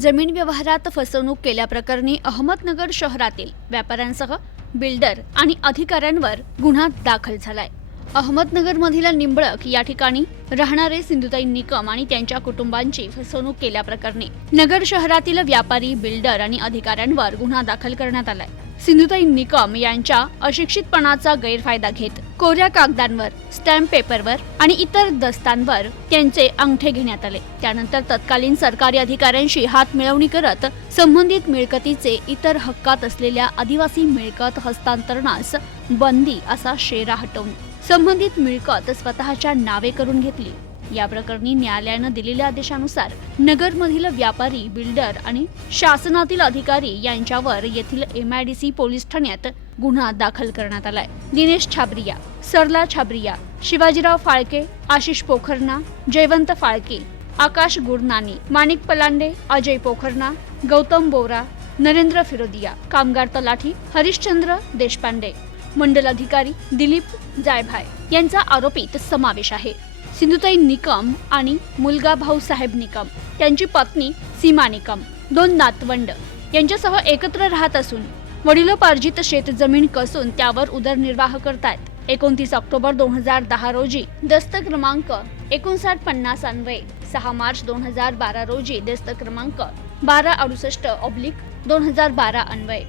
जमीन व्यवहारात फसवणूक केल्याप्रकरणी अहमदनगर शहरातील व्यापाऱ्यांसह बिल्डर आणि अधिकाऱ्यांवर गुन्हा दाखल झालाय. अहमदनगरमधील निंबळक या ठिकाणी राहणारे सिंधुताई निकम आणि त्यांच्या कुटुंबांची फसवणूक केल्याप्रकरणी नगर शहरातील व्यापारी बिल्डर आणि अधिकाऱ्यांवर गुन्हा दाखल करण्यात आलाय. सिंधुताई निकम यांच्या अशिक्षितपणाचा गैरफायदा घेत कोऱ्या कागदांवर स्टॅम्प पेपरवर आणि इतर दस्तांवर त्यांचे अंगठे घेण्यात आले. त्यानंतर तत्कालीन सरकारी अधिकाऱ्यांशी हात मिळवणी करत संबंधित मिळकतीचे इतर हक्कात असलेल्या आदिवासी मिळकत हस्तांतरणास बंदी असा शेरा हटवून संबंधित मिळकत स्वतःच्या नावे करून घेतली. या प्रकरणी न्यायालयानं दिलेल्या आदेशानुसार नगरमधील व्यापारी बिल्डर आणि शासनातील अधिकारी यांच्यावर येथील एमआयडीसी पोलीस ठाण्यात गुन्हा दाखल करण्यात आलाय. दिनेश छाबरिया सरला छाबरिया शिवाजीराव फाळके आशिष पोखरना जयवंत फाळके आकाश गुरनानी माणिक पलांडे अजय पोखरना गौतम बोरा नरेंद्र फिरोदिया कामगार तलाठी हरिश्चंद्र देशपांडे. मंडल अधिकारी दिलीप जायभाय यांचा आरोपीत समावेश आहे. सिंधुताई निकम आणि मुलगा भाऊसाहेब निकम त्यांची पत्नी सीमा निकम दोन नातवंड. यांच्यासह एकत्र राहत असून वडिलोपार्जित शेतजमीन कसून त्यावर उदरनिर्वाह करतात एकोणतीस ऑक्टोबर दोन हजार दहा रोजी दस्त क्रमांक एकोणसाठ पन्नास अन्वये सहा मार्च दोन हजार बारा रोजी दस्त क्रमांक बारा अडुसष्ट ऑब्लिक दोन हजार बारा अन्वये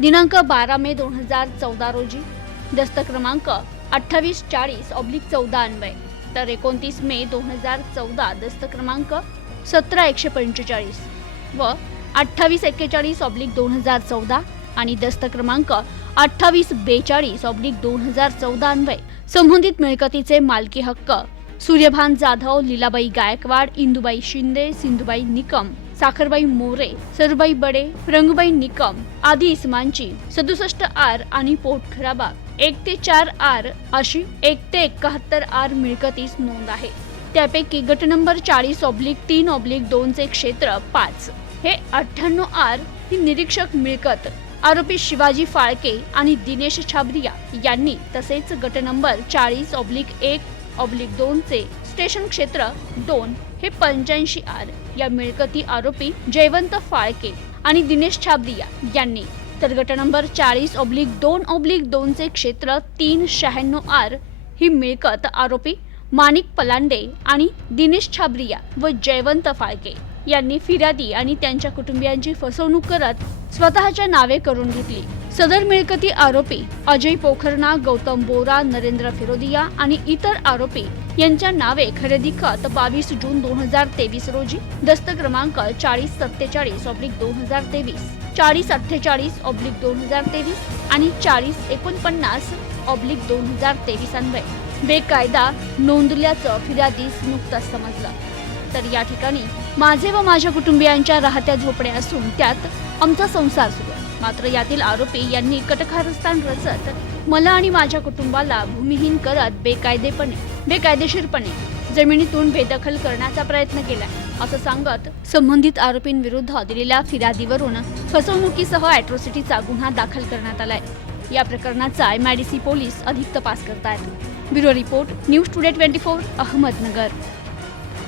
दिनांक बारा मे दोन हजार चौदा रोजी दस्त क्रमांक अठ्ठावीस चाळीस ऑब्लिक चौदा अन्वय तर एकोणतीस मे दोन हजार चौदा दस्त क्रमांक सतरा एकशे पंचेचाळीस व अठ्ठावीस एक्केचाळीस ऑब्लिक दोन हजार चौदा आणि दस्त क्रमांक अठ्ठावीस बेचाळीस ऑब्लिक दोन हजार चौदा अन्वये संबंधित मिळकतीचे मालकी हक्क सूर्यभान जाधव लीलाबाई गायकवाड इंदुबाई शिंदे सिंधुबाई निकम साखरबाई मोरे सरबाई बडे रंगबाई निकम आदी इसमांची सदुसष्ट आर आणि पोट खराबा एक ते चार आर अशी एक ते एकाहत्तर आर मिळकतीस नोंद आहे. त्यापैकी गट नंबर चाळीस ऑब्लिक तीन ऑब्लिक दोनचे क्षेत्र पाच. हे अठ्ठ्याण्णव आर ही निरीक्षक मिळकत आरोपी शिवाजी फाळके आणि दिनेश छाबरिया यांनी तसेच गट नंबर चाळीस ऑब्लिक एक ऑब्लिक दोनचे स्टेशन क्षेत्र दोन हे पंच्याऐंशी आर या मिळकती आरोपी जयवंत फाळके आणि दिनेश छाबरिया यांनी तर गट नंबर चाळीस ऑब्लिक दोन ऑब्लिक दोनचे क्षेत्र तीन शहाण्णव आर ही मिळकत आरोपी माणिक पलांडे आणि दिनेश छाबरिया व जयवंत फाळके यांनी फिर्यादी आणि त्यांच्या कुटुंबियांची फसवणूक करत स्वतःच्या नावे करून घेतली. सदर मिळकती आरोपी अजय पोखरना गौतम बोरा नरेंद्र फिरोदिया आणि इतर आरोपी यांच्या नावे खरेदी खत बावीस जून दोन हजार तेवीस रोजी दस्त क्रमांक चाळीस सत्तेचाळीस ऑब्लिक दोन हजार तेवीस. चाळीस अठ्ठेचाळीस ऑब्लिक दोन हजार तेवीस आणि चाळीस एकोणपन्नास ऑब्लिक दोन हजार तेवीस अन्वय बेकायदा नोंदल्याचं फिर्यादीस नुकतंच समजलं. तर या ठिकाणी माझे व माझ्या कुटुंबियांच्या राहत्या झोपड्या असून त्यात आमचा संसार सुरू आहे. मात्र यातील आरोपी यांनी कटकारस्थान रचत मला आणि माझ्या कुटुंबाला भूमिहीन करत बेकायदेपणे बेकायदेशीरपणे जमिनीतून बेदखल करण्याचा प्रयत्न केला असं सांगत संबंधित आरोपींविरुद्ध दिलेल्या फिर्यादीवरून फसवणुकीसह अॅट्रॉसिटीचा गुन्हा दाखल करण्यात आलाय. या प्रकरणाचा एमआयडीसी पोलीस अधिक तपास करतायत. Bureau report News Today twenty four Ahmednagar.